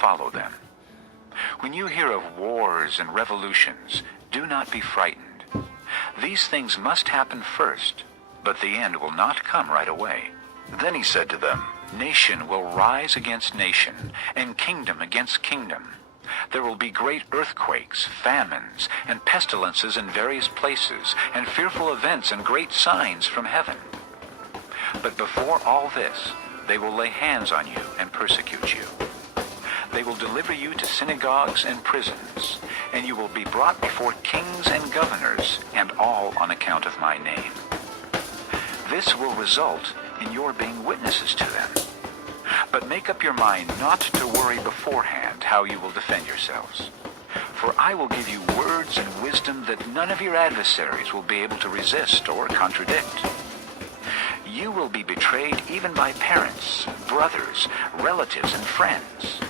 follow them. When you hear of wars and revolutions, do not be frightened. These things must happen first, but the end will not come right away. Then he said to them, Nation will rise against nation, and kingdom against kingdom. There will be great earthquakes, famines, and pestilences in various places, and fearful events and great signs from heaven. But before all this, they will lay hands on you and persecute you. They will deliver you to synagogues and prisons, and you will be brought before kings and governors, and all on account of my name. This will result in your being witnesses to them. But make up your mind not to worry beforehand how you will defend yourselves. For I will give you words and wisdom that none of your adversaries will be able to resist or contradict. You will be betrayed even by parents, brothers, relatives, and friends,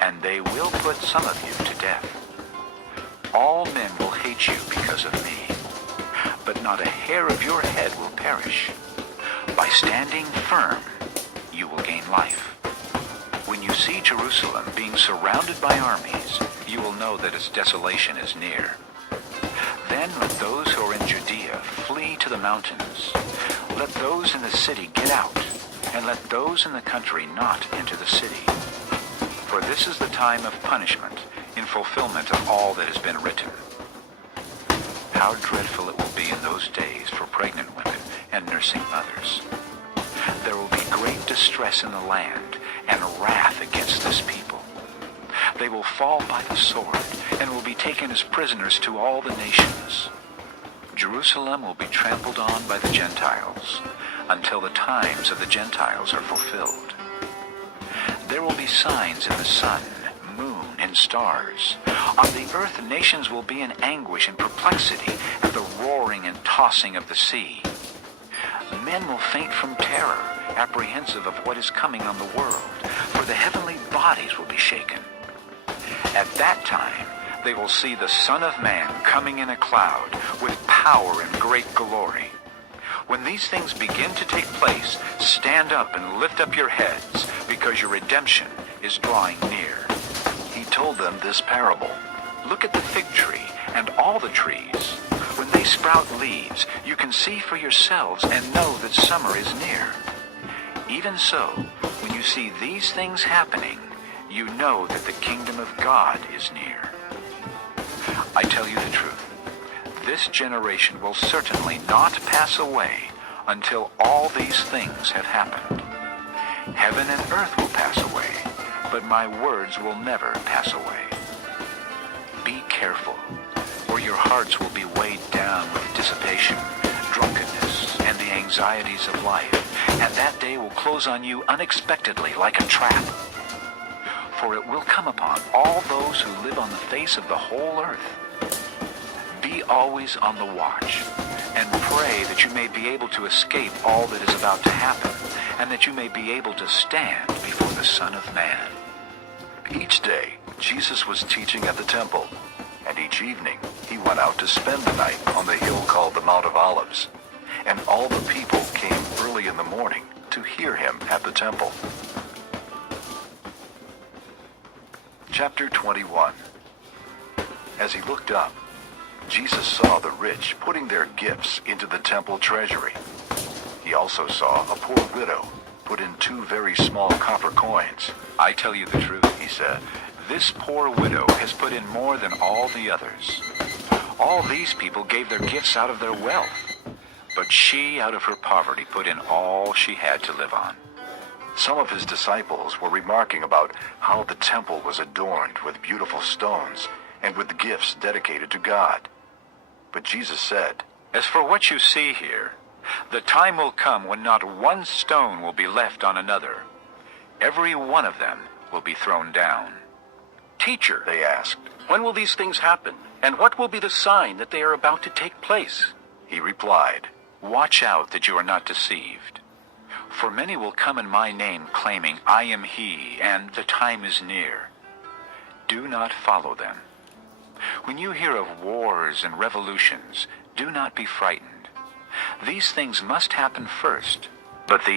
and they will put some of you to death. All men will hate you because of me, but not a hair of your head will perish. By standing firm, you will gain life. When you see Jerusalem being surrounded by armies, you will know that its desolation is near. Then let those who are in Judea flee to the mountains. Let those in the city get out, and let those in the country not enter the city. For this is the time of punishment, in fulfillment of all that has been written. How dreadful it will be in those days for pregnant women and nursing mothers. There will be great distress in the land, and wrath against this people. They will fall by the sword, and will be taken as prisoners to all the nations. Jerusalem will be trampled on by the Gentiles, until the times of the Gentiles are fulfilled. There will be signs in the sun, moon, and stars. On the earth nations will be in anguish and perplexity at the roaring and tossing of the sea. Men will faint from terror, apprehensive of what is coming on the world, for the heavenly bodies will be shaken. At that time they will see the Son of Man coming in a cloud with power and great glory. When these things begin to take place, stand up and lift up your heads, because your redemption is drawing near. he told them this parable. Look at the fig tree and all the trees. When they sprout leaves, you can see for yourselves and know that summer is near. Even so, when you see these things happening, you know that the kingdom of God is near. I tell you the truth. This generation will certainly not pass away until all these things have happened. Heaven and earth will pass away, but my words will never pass away. Be careful, or your hearts will be weighed down with dissipation, drunkenness, and the anxieties of life, and that day will close on you unexpectedly like a trap. For it will come upon all those who live on the face of the whole earth. Be always on the watch, and pray that you may be able to escape all that is about to happen, and that you may be able to stand before the Son of Man. Each day, Jesus was teaching at the temple, and each evening he went out to spend the night on the hill called the Mount of Olives. And all the people came early in the morning to hear him at the temple. Chapter 21. As he looked up, Jesus saw the rich putting their gifts into the temple treasury. He also saw a poor widow put in 2 very small copper coins. I tell you the truth, he said, this poor widow has put in more than all the others. All these people gave their gifts out of their wealth, but she, out of her poverty, put in all she had to live on. Some of his disciples were remarking about how the temple was adorned with beautiful stones and with gifts dedicated to God. But Jesus said, As for what you see here, the time will come when not one stone will be left on another. Every one of them will be thrown down. Teacher, they asked. when will these things happen? And what will be the sign that they are about to take place? He replied, Watch out that you are not deceived. For many will come in my name, claiming, I am he, and the time is near. Do not follow them. When you hear of wars and revolutions, do not be frightened. These things must happen first, but the